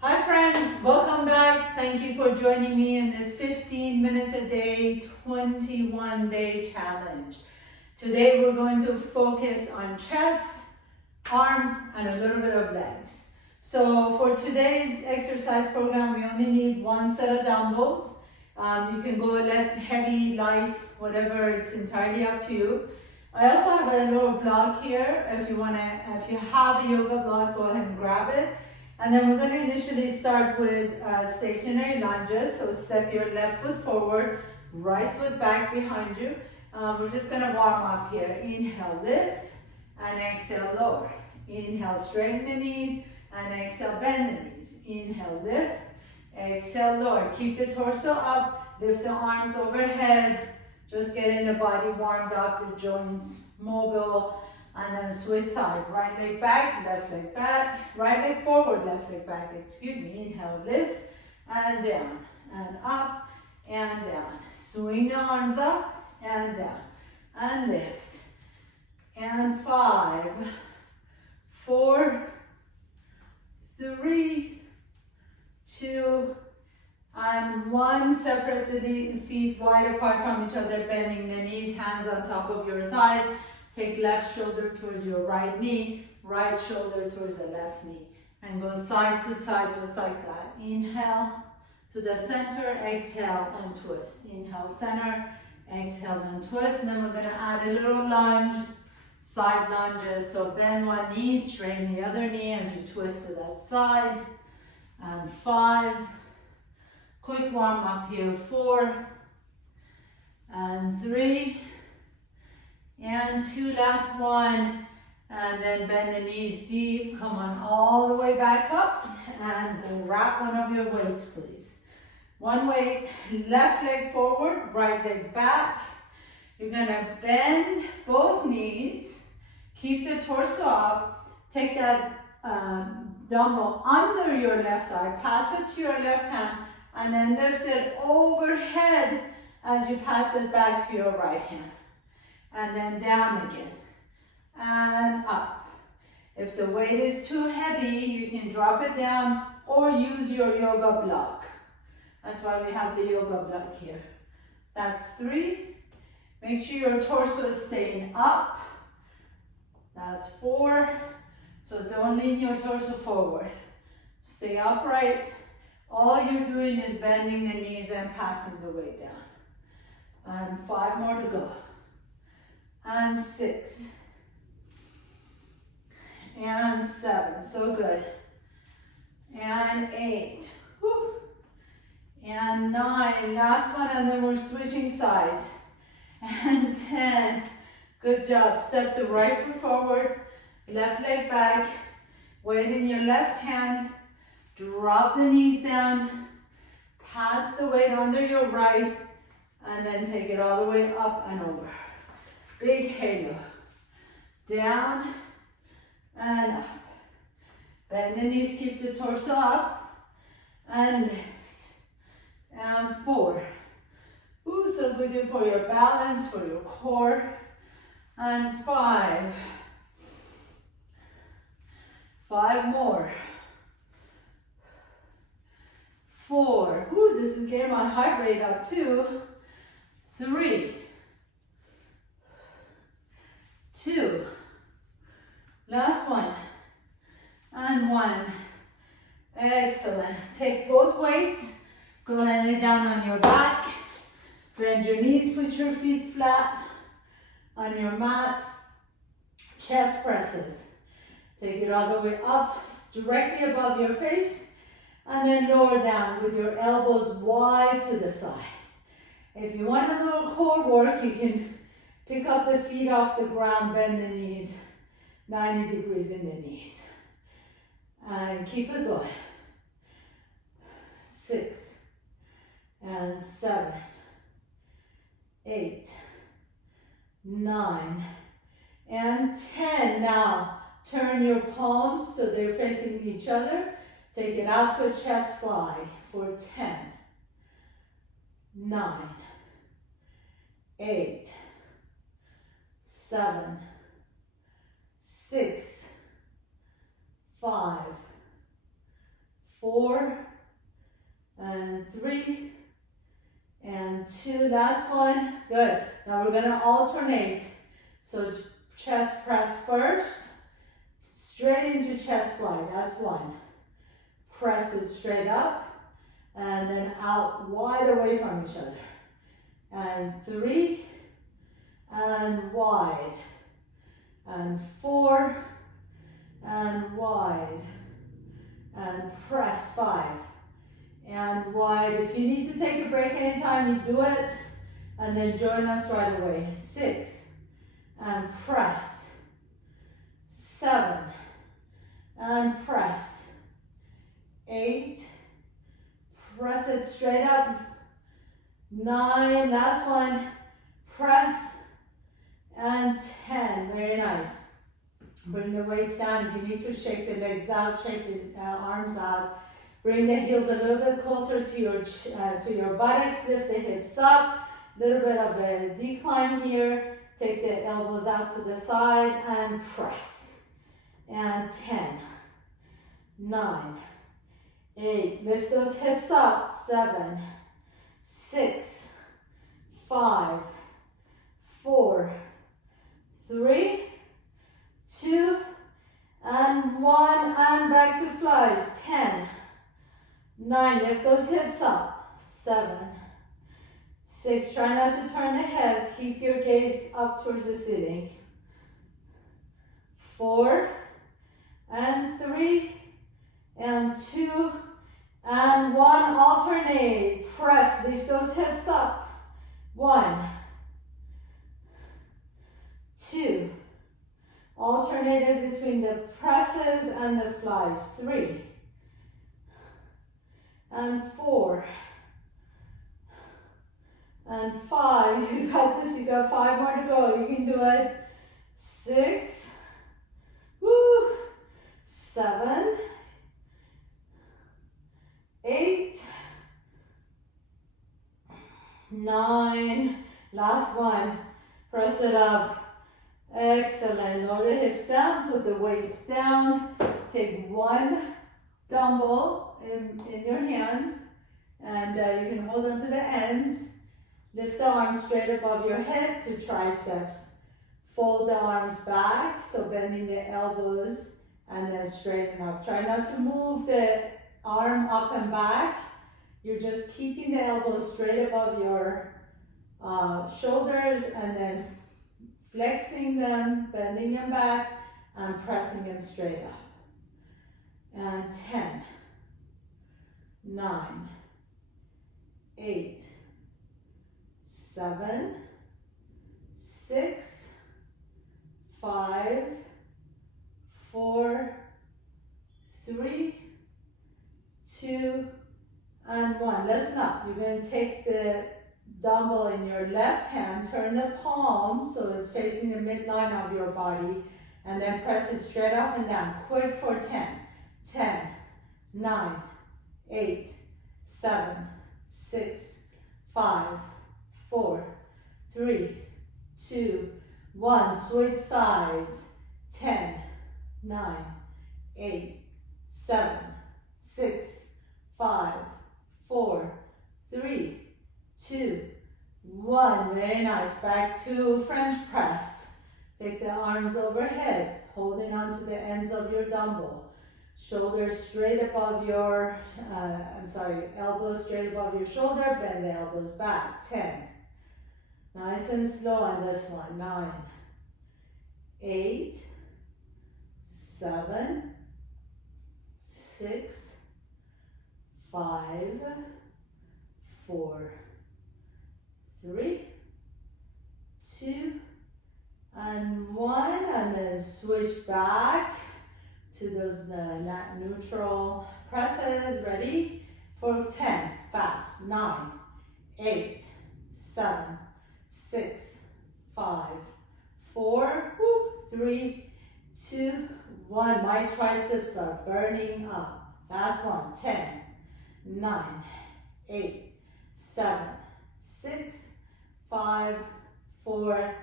Hi friends, welcome back. Thank you for joining me in this 15 minute a day, 21 day challenge. Today we're going to focus on chest, arms, and a little bit of legs. So for today's exercise program, we only need one set of dumbbells. You can go heavy, light, whatever, it's entirely up to you. I also have a little block here. If you have a yoga block, go ahead and grab it. And then we're going to initially start with stationary lunges. So step your left foot forward, right foot back behind you. We're just going to warm up here. Inhale, lift, and exhale, lower. Inhale, straighten the knees, and exhale, bend the knees. Inhale, lift, exhale, lower. Keep the torso up, lift the arms overhead. Just getting the body warmed up, the joints mobile. And then switch side, right leg back, left leg back, right leg forward, left leg back, excuse me. Inhale, lift, and down, and up, and down. Swing the arms up, and down, and lift. And 5, 4, 3, 2, and 1. Separate the feet wide apart from each other, bending the knees, hands on top of your thighs. Take left shoulder towards your right knee, right shoulder towards the left knee. And go side to side just like that. Inhale to the center, exhale and twist. Inhale, center, exhale and twist. And then we're going to add a little lunge, side lunges. So bend one knee, straighten the other knee as you twist to that side. And 5. Quick warm up here, 4. And 3. And 2, last one, and then bend the knees deep, come on all the way back up, and wrap one of your weights, please. One weight, left leg forward, right leg back. You're gonna bend both knees, keep the torso up, take that dumbbell under your left eye, pass it to your left hand, and then lift it overhead as you pass it back to your right hand. And then down again, and up. If the weight is too heavy, you can drop it down or use your yoga block. That's why we have the yoga block here. That's 3. Make sure your torso is staying up. That's 4. So don't lean your torso forward. Stay upright. All you're doing is bending the knees and passing the weight down. And 5 more to go. And 6, and 7, so good, and 8, whew. And 9, last one, and then we're switching sides, and 10, good job. Step the right foot forward, left leg back, weight in your left hand, drop the knees down, pass the weight under your right, and then take it all the way up and over. Big halo. Down and up. Bend the knees, keep the torso up. And lift. And 4. Ooh, so good for your balance, for your core. And 5. 5 more. 4. Ooh, this is getting my heart rate up too. 3. 2, last one, and 1. Excellent. Take both weights, go and lay down on your back, bend your knees, put your feet flat on your mat, chest presses. Take it all the way up, directly above your face, and then lower down with your elbows wide to the side. If you want a little core work, you can pick up the feet off the ground, bend the knees, 90 degrees in the knees. And keep it going. 6, and 7, 8, 9, and 10. Now, turn your palms so they're facing each other. Take it out to a chest fly for 10, 9, 8, 7, 6, 5, 4, and 3, and 2. Last one. Good. Now we're gonna alternate. So chest press first, straight into chest fly. That's 1. Press it straight up, and then out wide away from each other. And 3, and wide, and 4, and wide, and press 5, and wide. If you need to take a break anytime, you do it, and then join us right away. 6, and press, 7, and press, 8, press it straight up, 9, last one, press, and 10, very nice. Bring the weights down. If you need to shake the legs out, shake the arms out. Bring the heels a little bit closer to your buttocks, lift the hips up, little bit of a decline here. Take the elbows out to the side and press. And 10, 9, 8, lift those hips up, 7, 6, 5, 4, 3, 2, and 1, and back to flies. 10, 9, lift those hips up, 7, 6, try not to turn the head, keep your gaze up towards the ceiling. 4, and 3, and 2, and 1, alternate, press, lift those hips up, 1, 2, alternated between the presses and the flies, 3, and 4, and 5, you got this, you got 5 more to go, you can do it, 6, woo, 7, 8, 9, last one, press it up, excellent, lower the hips down, put the weights down, take 1 dumbbell in your hand, and you can hold on to the ends, lift the arms straight above your head to triceps, fold the arms back, so bending the elbows, and then straighten up. Try not to move the arm up and back, you're just keeping the elbows straight above your shoulders, and then flexing them, bending them back, and pressing them straight up. And 10, 9, 8, 7, 6, 5, 4, 3, 2, and 1. Listen up. You're going to take the dumbbell in your left hand, turn the palm so it's facing the midline of your body, and then press it straight up and down. Quick for 10. 10, 9, 8, 7, 6, 5, 4, 3, 2, 1. Switch sides. 10, 9, 8, 7, 6, 5, 4, 3, 2, 1. Very nice. Back to French press. Take the arms overhead, holding on to the ends of your dumbbell. Shoulders straight above your, elbows straight above your shoulder, bend the elbows back. 10. Nice and slow on this one. 9, 8, 7, 6, 5, 4, 3, 2, and 1, and then switch back to those neutral presses. Ready for 10, fast. 9, 8, 7, 6, 5, 4, 3, 2, 1. My triceps are burning up. Last one. 10, 9, 8, 7, 6, 5, 4,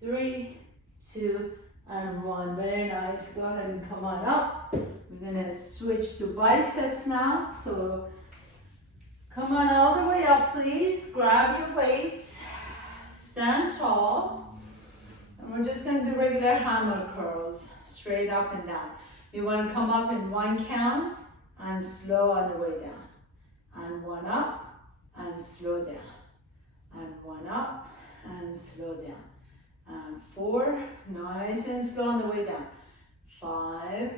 3, 2, and 1. Very nice. Go ahead and come on up. We're gonna switch to biceps now. So come on all the way up, please. Grab your weights, stand tall. And we're just gonna do regular hammer curls, straight up and down. You wanna come up in 1 count and slow on the way down. And 1 up and slow down. And 1 up and slow down. And 4, nice and slow on the way down. 5,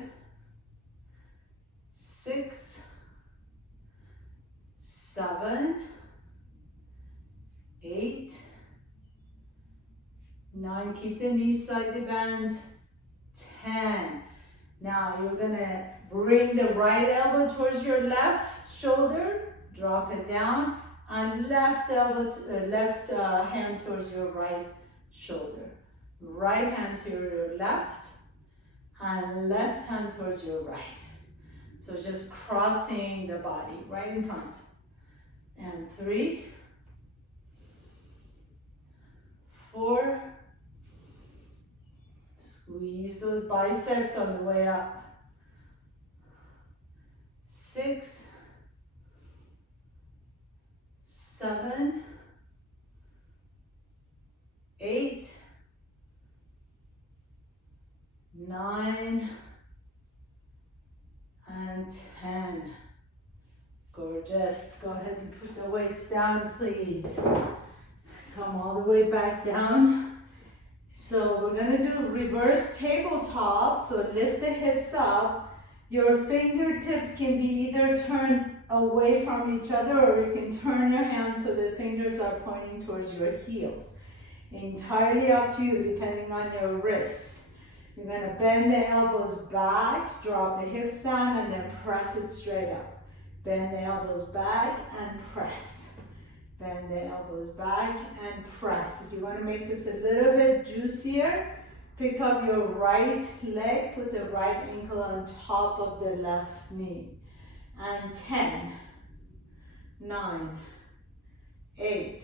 6, 7, 8, 9, keep the knees slightly bent. 10. Now you're gonna bring the right elbow towards your left shoulder, drop it down, and left hand towards your right shoulder. Right hand to your left, and left hand towards your right. So just crossing the body right in front. And 3, 4, squeeze those biceps on the way up. 6, 7, 8, 9, and 10. Gorgeous. Go ahead and put the weights down, please. Come all the way back down. So we're gonna do reverse tabletop. So lift the hips up. Your fingertips can be either turned away from each other, or you can turn your hands so the fingers are pointing towards your heels. Entirely up to you, depending on your wrists. You're gonna bend the elbows back, drop the hips down, and then press it straight up. Bend the elbows back and press. Bend the elbows back and press. If you want to make this a little bit juicier, pick up your right leg, put the right ankle on top of the left knee. And 10, 9, 8,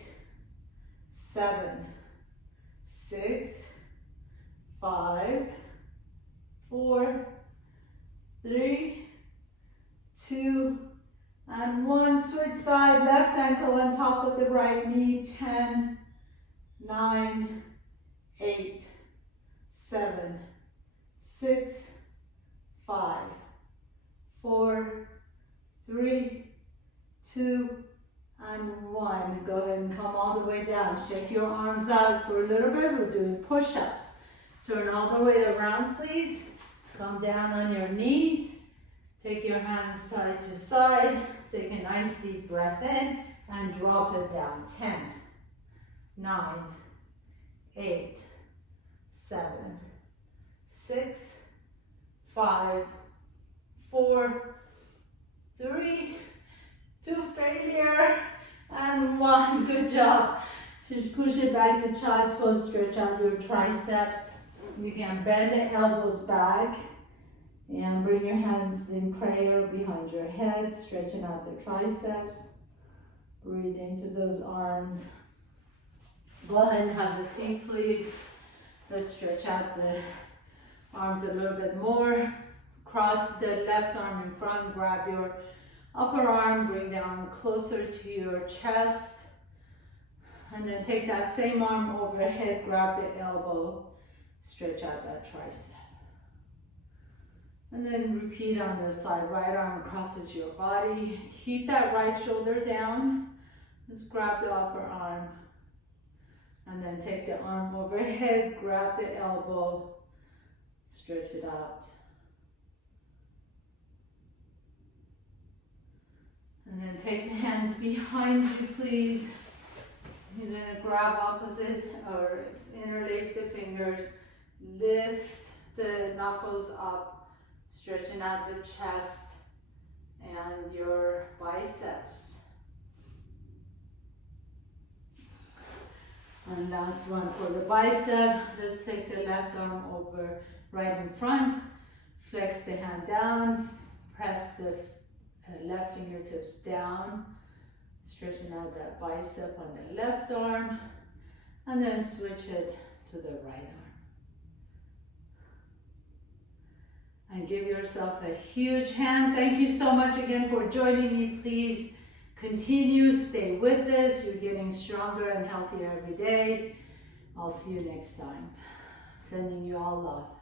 7, 6, 5, 4, 3, 2, and 1. Switch side, left ankle on top of the right knee. 10, 9, 8, 7, 6, 5, 4, 3, 2, and 1. Go ahead and come all the way down. Shake your arms out for a little bit. We're doing push-ups. Turn all the way around, please. Come down on your knees. Take your hands side to side. Take a nice deep breath in and drop it down. 10, 9, 8, 7, 6, 5, 4, 3, 2, failure, and 1. Good job. Just push it back to child's pose. Stretch out your triceps. You can bend the elbows back and bring your hands in prayer behind your head, stretching out the triceps. Breathe into those arms. Go ahead and have a seat, please. Let's stretch out the arms a little bit more. Cross the left arm in front, grab your upper arm, bring the arm closer to your chest. And then take that same arm overhead, grab the elbow, stretch out that tricep. And then repeat on the side. Right arm crosses your body. Keep that right shoulder down. Just grab the upper arm. And then take the arm overhead, grab the elbow, stretch it out. And then take the hands behind you, please. You're going to grab opposite or interlace the fingers. Lift the knuckles up, stretching out the chest and your biceps. And last one for the bicep. Let's take the left arm over right in front. Flex the hand down. Press the left fingertips down. Stretching out that bicep on the left arm. And then switch it to the right arm. And give yourself a huge hand. Thank you so much again for joining me. Please continue, stay with this. You're getting stronger and healthier every day. I'll see you next time. Sending you all love.